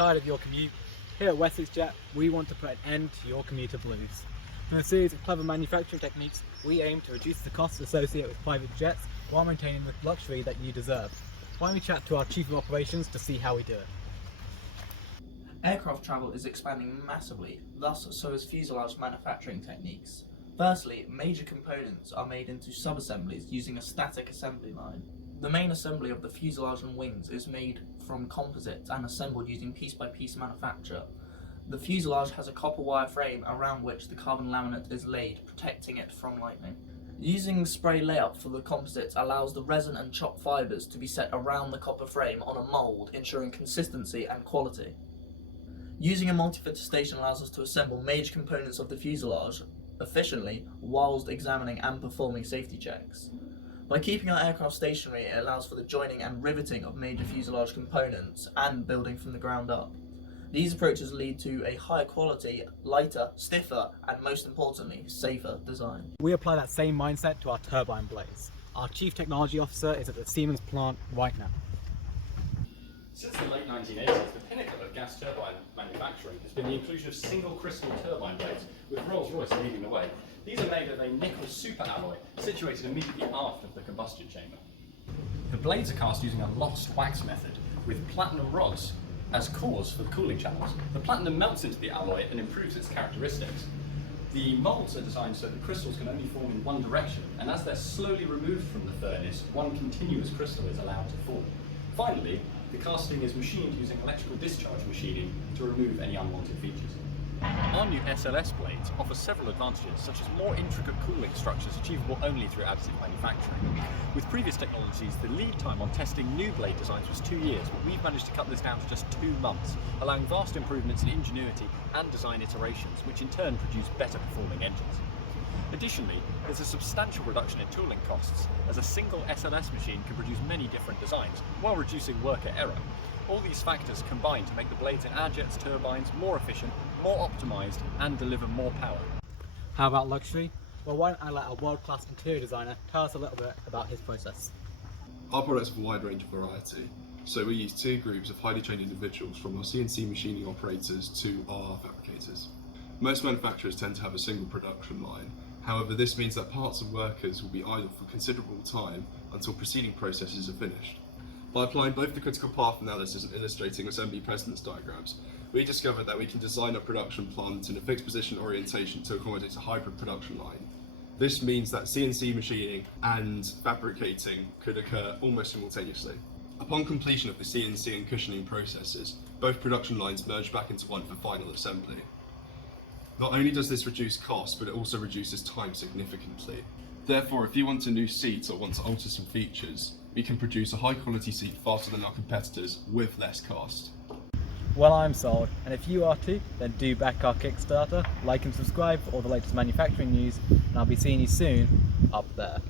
Tired of your commute? Here at Wessex Jet, we want to put an end to your commuter blues. Through a series of clever manufacturing techniques, we aim to reduce the costs associated with private jets while maintaining the luxury that you deserve. Why don't we chat to our Chief of Operations to see how we do it? Aircraft travel is expanding massively, thus so is fuselage manufacturing techniques. Firstly, major components are made into sub-assemblies using a static assembly line. The main assembly of the fuselage and wings is made from composites and assembled using piece-by-piece manufacture. The fuselage has a copper wire frame around which the carbon laminate is laid, protecting it from lightning. Using spray layout for the composites allows the resin and chopped fibres to be set around the copper frame on a mould, ensuring consistency and quality. Using a multi-fitter station allows us to assemble major components of the fuselage efficiently whilst examining and performing safety checks. By keeping our aircraft stationary, it allows for the joining and riveting of major fuselage components and building from the ground up. These approaches lead to a higher quality, lighter, stiffer, and most importantly, safer design. We apply that same mindset to our turbine blades. Our Chief Technology Officer is at the Siemens plant right now. Since the late 1980s, the pinnacle of gas turbine manufacturing has been the inclusion of single crystal turbine blades, with Rolls-Royce leading the way. These are made of a nickel superalloy situated immediately aft of the combustion chamber. The blades are cast using a lost wax method, with platinum rods as cores for the cooling channels. The platinum melts into the alloy and improves its characteristics. The moulds are designed so that crystals can only form in one direction, and as they're slowly removed from the furnace, one continuous crystal is allowed to form. Finally, the casting is machined using electrical discharge machining to remove any unwanted features. Our new SLS blades offer several advantages, such as more intricate cooling structures achievable only through additive manufacturing. With previous technologies, the lead time on testing new blade designs was 2 years, but we've managed to cut this down to just 2 months, allowing vast improvements in ingenuity and design iterations, which in turn produce better performing engines. Additionally, there's a substantial reduction in tooling costs, as a single SLS machine can produce many different designs, while reducing worker error. All these factors combine to make the blades in our jet's turbines more efficient, more optimised, and deliver more power. How about luxury? Well, why don't I let our world-class interior designer tell us a little bit about his process. Our products have a wide range of variety, so we use 2 groups of highly trained individuals, from our CNC machining operators to our fabricators. Most manufacturers tend to have a single production line. However, this means that parts and workers will be idle for considerable time until preceding processes are finished. By applying both the critical path analysis and illustrating assembly precedence diagrams, we discovered that we can design a production plant in a fixed position orientation to accommodate a hybrid production line. This means that CNC machining and fabricating could occur almost simultaneously. Upon completion of the CNC and cushioning processes, both production lines merge back into one for final assembly. Not only does this reduce cost, but it also reduces time significantly. Therefore, if you want a new seat or want to alter some features, we can produce a high quality seat faster than our competitors with less cost. Well, I'm sold, and if you are too, then do back our Kickstarter, like and subscribe for all the latest manufacturing news, and I'll be seeing you soon up there.